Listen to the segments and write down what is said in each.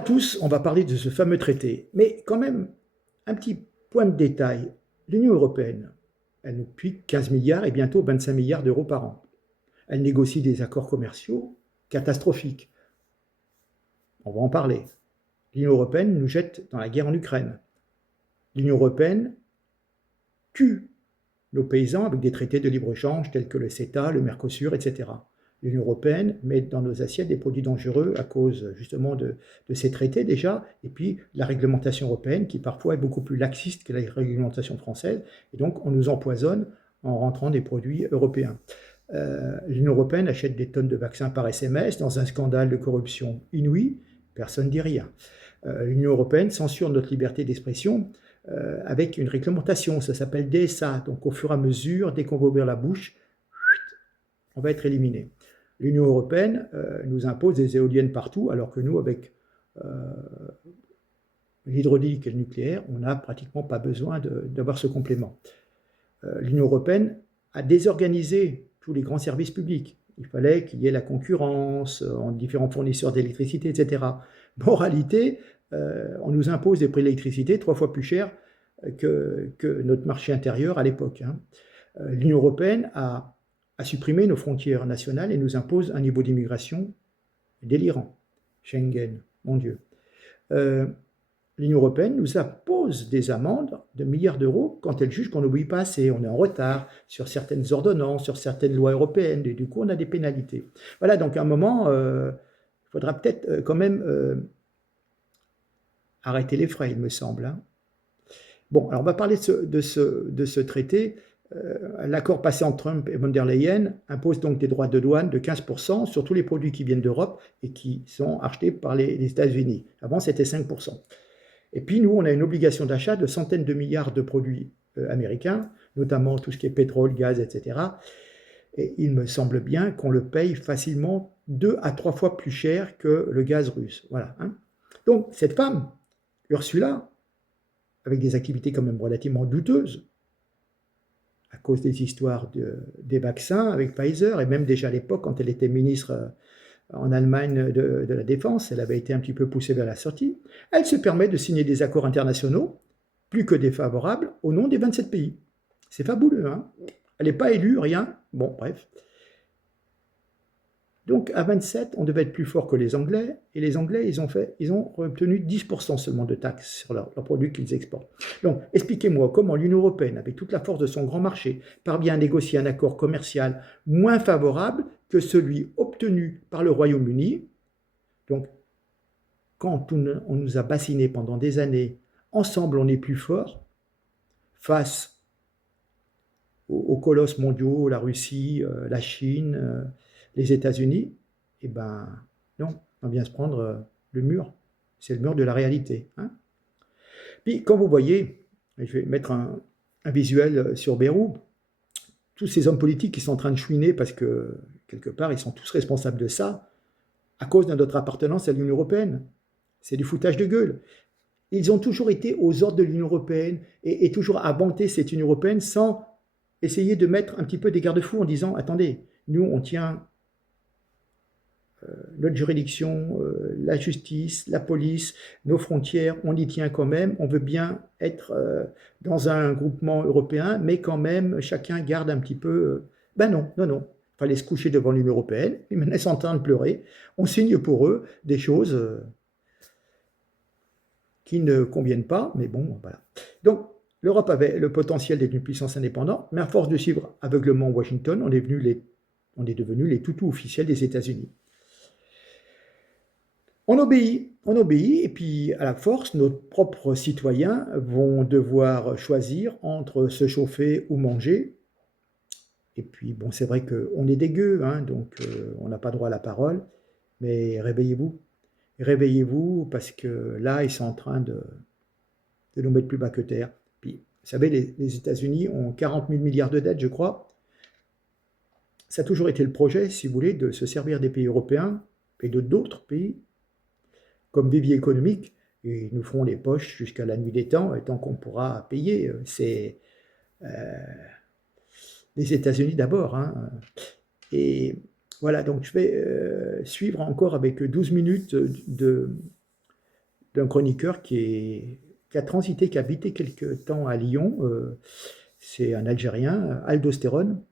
À tous, on va parler de ce fameux traité. Mais quand même, un petit point de détail. L'Union européenne, elle nous pique 15 milliards et bientôt 25 milliards d'euros par an. Elle négocie des accords commerciaux catastrophiques. On va en parler. L'Union européenne nous jette dans la guerre en Ukraine. L'Union européenne tue nos paysans avec des traités de libre-échange tels que le CETA, le Mercosur, etc. L'Union européenne met dans nos assiettes des produits dangereux à cause justement de ces traités déjà, et puis la réglementation européenne qui parfois est beaucoup plus laxiste que la réglementation française, et donc on nous empoisonne en rentrant des produits européens. L'Union européenne achète des tonnes de vaccins par SMS dans un scandale de corruption inouï, personne ne dit rien. L'Union européenne censure notre liberté d'expression avec une réglementation, ça s'appelle DSA, donc au fur et à mesure, dès qu'on va ouvrir la bouche, on va être éliminé. L'Union européenne nous impose des éoliennes partout, alors que nous, avec l'hydraulique et le nucléaire, on n'a pratiquement pas besoin d'avoir ce complément. L'Union européenne a désorganisé tous les grands services publics. Il fallait qu'il y ait la concurrence entre différents fournisseurs d'électricité, etc. Moralité, on nous impose des prix d'électricité 3 fois plus chers que notre marché intérieur à l'époque. L'Union européenne a supprimé nos frontières nationales et nous impose un niveau d'immigration délirant. Schengen, mon Dieu. L'Union européenne nous impose des amendes de milliards d'euros quand elle juge qu'on n'oublie pas assez, on est en retard sur certaines ordonnances, sur certaines lois européennes, et du coup on a des pénalités. Voilà, donc à un moment, il faudra peut-être quand même arrêter les frais, il me semble. Bon, alors on va parler de ce traité. L'accord passé entre Trump et von der Leyen impose donc des droits de douane de 15% sur tous les produits qui viennent d'Europe et qui sont achetés par les États-Unis. Avant, c'était 5%. Et puis, nous, on a une obligation d'achat de centaines de milliards de produits américains, notamment tout ce qui est pétrole, gaz, etc. Et il me semble bien qu'on le paye facilement 2 à 3 fois plus cher que le gaz russe. Voilà. Donc, cette femme, Ursula, avec des activités quand même relativement douteuses, à cause des histoires des vaccins avec Pfizer, et même déjà à l'époque, quand elle était ministre en Allemagne de la Défense, elle avait été un petit peu poussée vers la sortie, elle se permet de signer des accords internationaux, plus que défavorables, au nom des 27 pays. C'est fabuleux, hein? Elle n'est pas élue, rien. Bon, bref. Donc, à 27, on devait être plus fort que les Anglais, et les Anglais, ils ont obtenu 10% seulement de taxes sur leurs produits qu'ils exportent. Donc, expliquez-moi comment l'Union européenne, avec toute la force de son grand marché, parvient à négocier un accord commercial moins favorable que celui obtenu par le Royaume-Uni. Donc, quand on nous a bassinés pendant des années, ensemble on est plus fort, face aux colosses mondiaux, la Russie, la Chine, les États-Unis, eh ben non, on vient se prendre le mur. C'est le mur de la réalité. Puis, comme vous voyez, je vais mettre un visuel sur Beyrouth, tous ces hommes politiques qui sont en train de chouiner parce que, quelque part, ils sont tous responsables de ça, à cause de notre appartenance à l'Union européenne. C'est du foutage de gueule. Ils ont toujours été aux ordres de l'Union européenne et toujours à vanter cette Union européenne sans essayer de mettre un petit peu des garde-fous en disant « Attendez, nous, on tient notre juridiction, la justice, la police, nos frontières, on y tient quand même, on veut bien être dans un groupement européen, mais quand même, chacun garde un petit peu... Ben non, non, non. Il fallait se coucher devant l'Union européenne, ils me laissent en train de pleurer, on signe pour eux des choses qui ne conviennent pas, mais bon, voilà. Donc, l'Europe avait le potentiel d'être une puissance indépendante, mais à force de suivre aveuglement Washington, on est devenus les toutous officiels des États-Unis. On obéit, et puis à la force, nos propres citoyens vont devoir choisir entre se chauffer ou manger. Et puis, bon, c'est vrai qu'on est des gueux, donc on n'a pas droit à la parole, mais réveillez-vous. Réveillez-vous, parce que là, ils sont en train de nous mettre plus bas que terre. Puis, vous savez, les États-Unis ont 40 000 milliards de dettes, je crois. Ça a toujours été le projet, si vous voulez, de se servir des pays européens et de d'autres pays comme vivier économique, et ils nous feront les poches jusqu'à la nuit des temps, et tant qu'on pourra payer. C'est les États-Unis d'abord. Et voilà, donc je vais suivre encore avec 12 minutes d'un chroniqueur qui a transité, qui a habité quelque temps à Lyon. C'est un Algérien, aldostérone,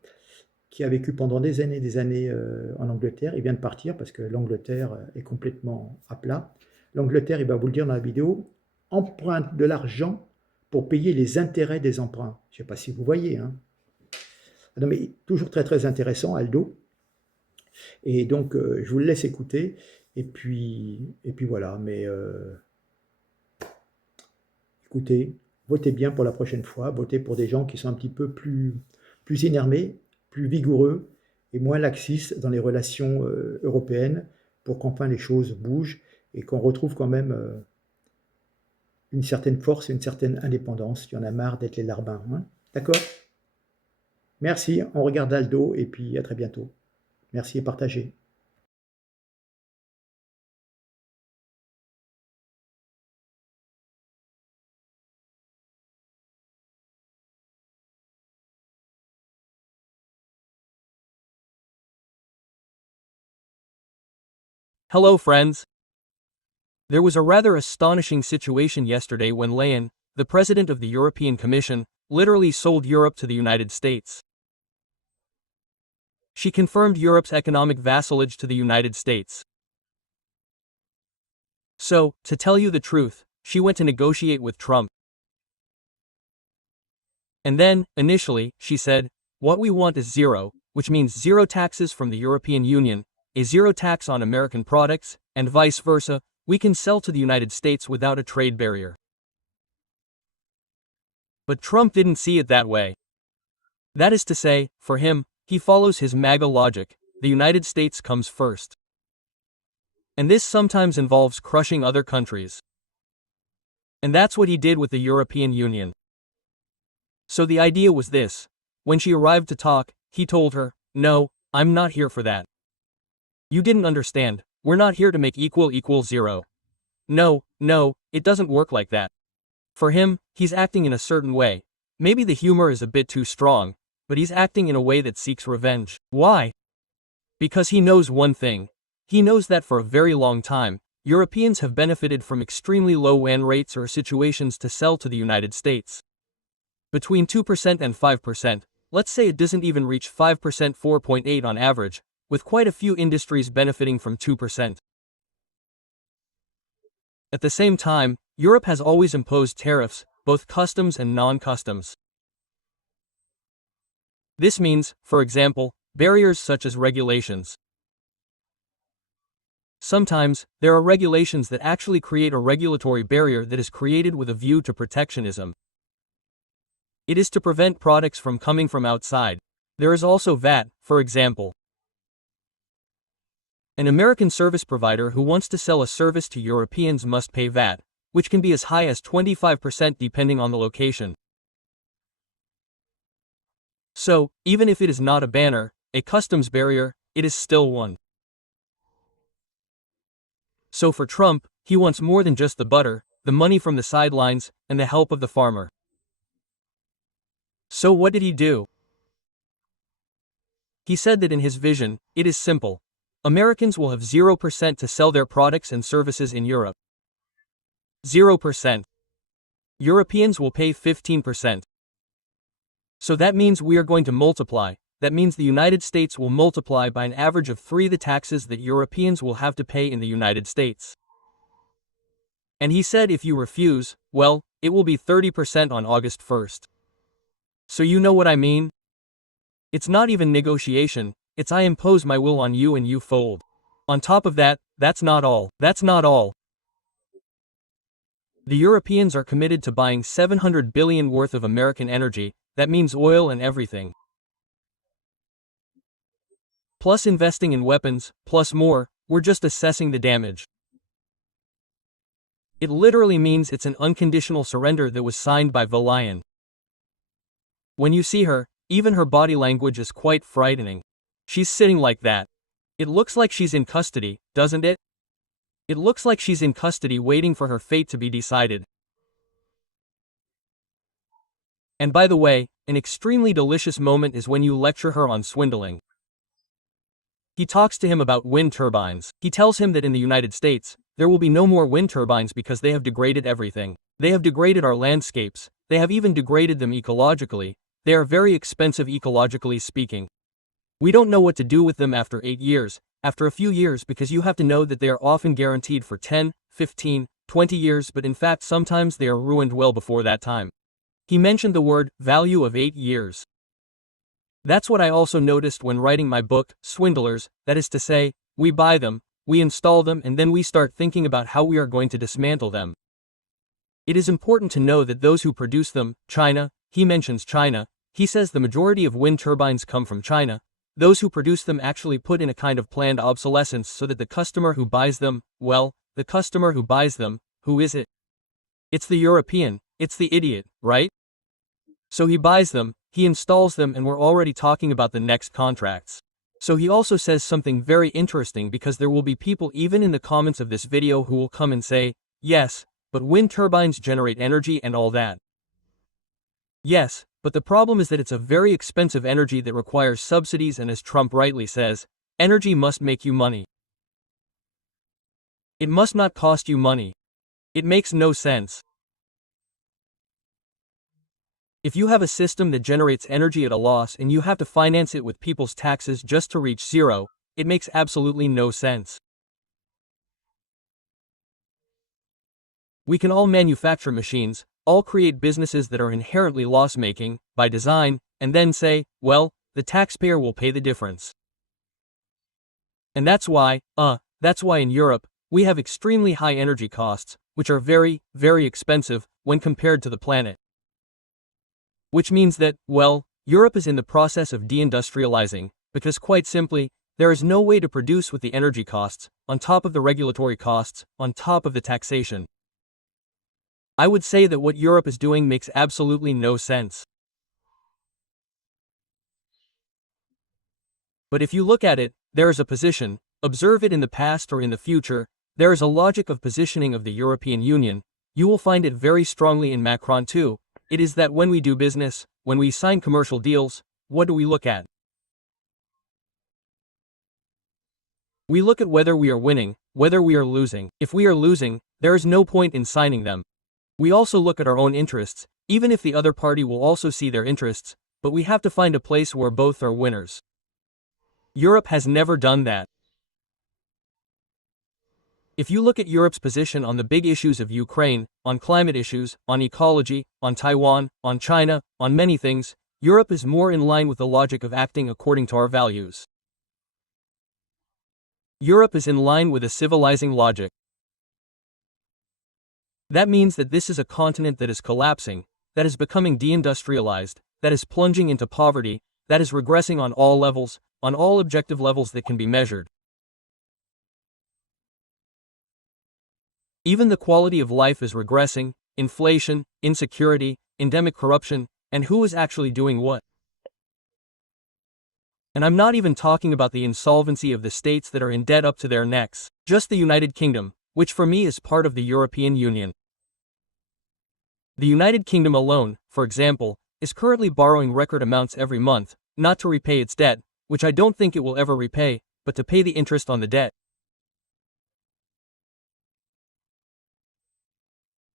qui a vécu pendant des années en Angleterre. Il vient de partir parce que l'Angleterre est complètement à plat. L'Angleterre, il va vous le dire dans la vidéo, emprunte de l'argent pour payer les intérêts des emprunts. Je ne sais pas si vous voyez. Hein. Non, mais toujours très très intéressant, Aldo. Et donc, je vous le laisse écouter. Et puis voilà. Mais écoutez, votez bien pour la prochaine fois. Votez pour des gens qui sont un petit peu plus énervés, plus vigoureux et moins laxistes dans les relations européennes pour qu'enfin les choses bougent et qu'on retrouve quand même une certaine force et une certaine indépendance. Il y en a marre d'être les larbins. Hein. D'accord? Merci, on regarde Aldo et puis à très bientôt. Merci et partagez. Hello, friends. There was a rather astonishing situation yesterday when Leyen, the president of the European Commission, literally sold Europe to the United States. She confirmed Europe's economic vassalage to the United States. So, to tell you the truth, she went to negotiate with Trump. And then, initially, she said, what we want is zero, which means zero taxes from the European Union, a zero tax on American products, and vice versa, we can sell to the United States without a trade barrier. But Trump didn't see it that way. That is to say, for him, he follows his MAGA logic, the United States comes first. And this sometimes involves crushing other countries. And that's what he did with the European Union. So the idea was this. When she arrived to talk, he told her, no, I'm not here for that. You didn't understand, we're not here to make equal zero. No, it doesn't work like that. For him, he's acting in a certain way. Maybe the humor is a bit too strong, but he's acting in a way that seeks revenge. Why? Because he knows one thing. He knows that for a very long time, Europeans have benefited from extremely low WAN rates or situations to sell to the United States. Between 2% and 5%, let's say it doesn't even reach 5%, 4.8 on average, with quite a few industries benefiting from 2%. At the same time, Europe has always imposed tariffs, both customs and non-customs. This means, for example, barriers such as regulations. Sometimes, there are regulations that actually create a regulatory barrier that is created with a view to protectionism. It is to prevent products from coming from outside. There is also VAT, for example. An American service provider who wants to sell a service to Europeans must pay VAT, which can be as high as 25% depending on the location. So, even if it is not a banner, a customs barrier, it is still one. So for Trump, he wants more than just the butter, the money from the sidelines, and the help of the farmer. So what did he do? He said that in his vision, it is simple. Americans will have 0% to sell their products and services in Europe. 0%. Europeans will pay 15%. So that means we are going to multiply. That means the United States will multiply by an average of 3 the taxes that Europeans will have to pay in the United States. And he said if you refuse, well, it will be 30% on August 1st. So you know what I mean? It's not even negotiation, it's I impose my will on you and you fold. On top of that, that's not all. That's not all. The Europeans are committed to buying $700 billion worth of American energy, that means oil and everything. Plus investing in weapons, plus more, we're just assessing the damage. It literally means it's an unconditional surrender that was signed by the Lion. When you see her, even her body language is quite frightening. She's sitting like that. It looks like she's in custody, doesn't it? It looks like she's in custody waiting for her fate to be decided. And by the way, an extremely delicious moment is when you lecture her on swindling. He talks to him about wind turbines. He tells him that in the United States, there will be no more wind turbines because they have degraded everything. They have degraded our landscapes, they have even degraded them ecologically, they are very expensive ecologically speaking. We don't know what to do with them after 8 years, after a few years, because you have to know that they are often guaranteed for 10, 15, 20 years, but in fact sometimes they are ruined well before that time. He mentioned the word value of 8 years. That's what I also noticed when writing my book, Swindlers, that is to say, we buy them, we install them, and then we start thinking about how we are going to dismantle them. It is important to know that those who produce them, China, he mentions China, he says the majority of wind turbines come from China. Those who produce them actually put in a kind of planned obsolescence so that the customer who buys them, well, the customer who buys them, who is it? It's the European, it's the idiot, right? So he buys them, he installs them, and we're already talking about the next contracts. So he also says something very interesting, because there will be people even in the comments of this video who will come and say, yes, but wind turbines generate energy and all that. Yes, but the problem is that it's a very expensive energy that requires subsidies, and as Trump rightly says, energy must make you money. It must not cost you money. It makes no sense. If you have a system that generates energy at a loss and you have to finance it with people's taxes just to reach zero, it makes absolutely no sense. We can all manufacture machines, all create businesses that are inherently loss-making, by design, and then say, well, the taxpayer will pay the difference. And that's why in Europe, we have extremely high energy costs, which are very, very expensive when compared to the planet. Which means that, well, Europe is in the process of deindustrializing, because quite simply, there is no way to produce with the energy costs, on top of the regulatory costs, on top of the taxation. I would say that what Europe is doing makes absolutely no sense. But if you look at it, there is a position, observe it in the past or in the future, there is a logic of positioning of the European Union. You will find it very strongly in Macron too. It is that when we do business, when we sign commercial deals, what do we look at? We look at whether we are winning, whether we are losing. If we are losing, there is no point in signing them. We also look at our own interests, even if the other party will also see their interests, but we have to find a place where both are winners. Europe has never done that. If you look at Europe's position on the big issues of Ukraine, on climate issues, on ecology, on Taiwan, on China, on many things, Europe is more in line with the logic of acting according to our values. Europe is in line with a civilizing logic. That means that this is a continent that is collapsing, that is becoming deindustrialized, that is plunging into poverty, that is regressing on all levels, on all objective levels that can be measured. Even the quality of life is regressing, inflation, insecurity, endemic corruption, and who is actually doing what? And I'm not even talking about the insolvency of the states that are in debt up to their necks, just the United Kingdom, which for me is part of the European Union. The United Kingdom alone, for example, is currently borrowing record amounts every month, not to repay its debt, which I don't think it will ever repay, but to pay the interest on the debt.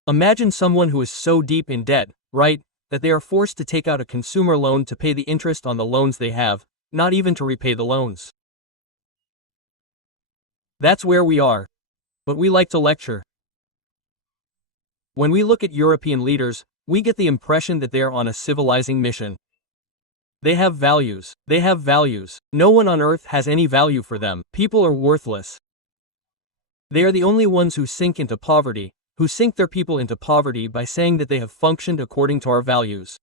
Imagine someone who is so deep in debt, right, that they are forced to take out a consumer loan to pay the interest on the loans they have, not even to repay the loans. That's where we are. But we like to lecture. When we look at European leaders, we get the impression that they are on a civilizing mission. They have values. They have values. No one on earth has any value for them. People are worthless. They are the only ones who sink into poverty, who sink their people into poverty by saying that they have functioned according to our values.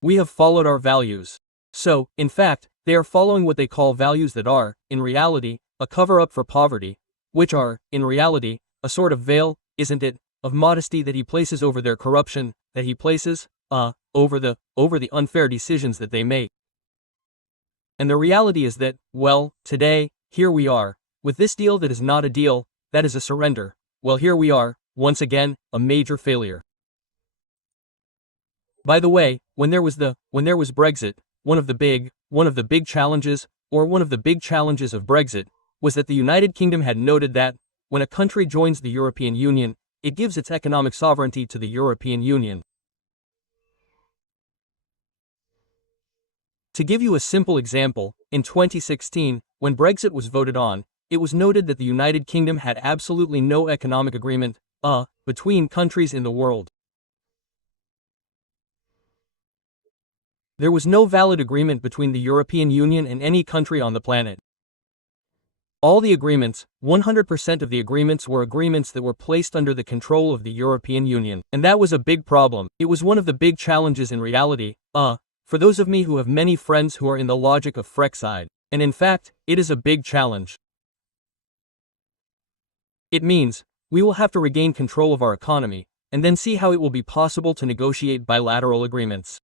We have followed our values. So, in fact, they are following what they call values that are, in reality, a cover-up for poverty, which are, in reality, a sort of veil, isn't it, of modesty that he places over their corruption, that he places, over the unfair decisions that they make. And the reality is that, well, today, here we are, with this deal that is not a deal, that is a surrender. Well, here we are, once again, a major failure. By the way, when there was Brexit, one of the big challenges of Brexit, was that the United Kingdom had noted that, when a country joins the European Union, it gives its economic sovereignty to the European Union. To give you a simple example, in 2016, when Brexit was voted on, it was noted that the United Kingdom had absolutely no economic agreement, between countries in the world. There was no valid agreement between the European Union and any country on the planet. All the agreements, 100% of the agreements were agreements that were placed under the control of the European Union. And that was a big problem. It was one of the big challenges in reality, for those of me who have many friends who are in the logic of froc side. And in fact, it is a big challenge. It means, we will have to regain control of our economy, and then see how it will be possible to negotiate bilateral agreements.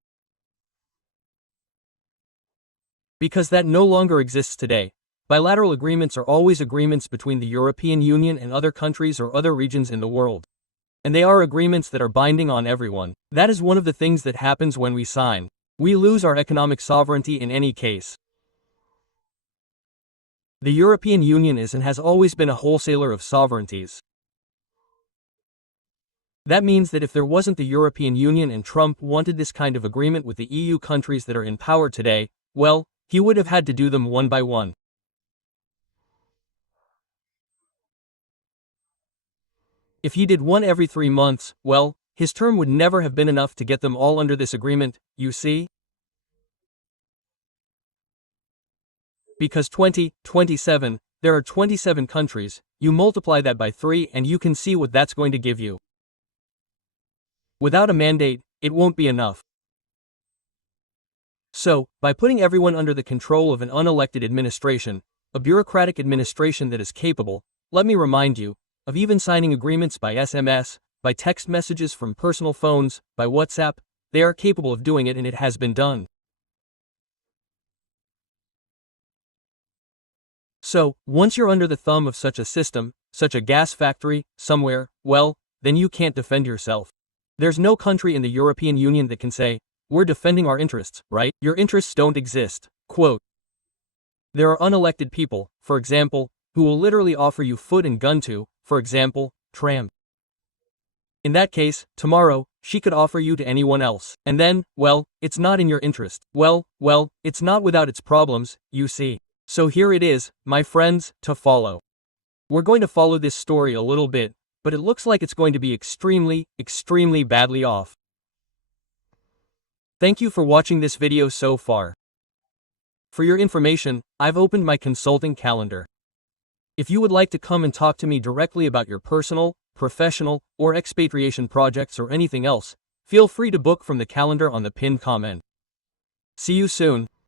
Because that no longer exists today. Bilateral agreements are always agreements between the European Union and other countries or other regions in the world. And they are agreements that are binding on everyone. That is one of the things that happens when we sign. We lose our economic sovereignty in any case. The European Union is and has always been a wholesaler of sovereignties. That means that if there wasn't the European Union and Trump wanted this kind of agreement with the EU countries that are in power today, well, he would have had to do them one by one. If he did one every 3 months, well, his term would never have been enough to get them all under this agreement, you see? Because 27, there are 27 countries, you multiply that by 3 and you can see what that's going to give you. Without a mandate, it won't be enough. So, by putting everyone under the control of an unelected administration, a bureaucratic administration that is capable, let me remind you, of even signing agreements by SMS, by text messages from personal phones, by WhatsApp, they are capable of doing it and it has been done. So, once you're under the thumb of such a system, such a gas factory, somewhere, well, then you can't defend yourself. There's no country in the European Union that can say, we're defending our interests, right? Your interests don't exist. Quote. There are unelected people, for example, who will literally offer you food and gun to, for example, Trump. In that case, tomorrow, she could offer you to anyone else. And then, well, it's not in your interest. Well, it's not without its problems, you see. So here it is, my friends, to follow. We're going to follow this story a little bit, but it looks like it's going to be extremely, extremely badly off. Thank you for watching this video so far. For your information, I've opened my consulting calendar. If you would like to come and talk to me directly about your personal, professional, or expatriation projects or anything else, feel free to book from the calendar on the pinned comment. See you soon.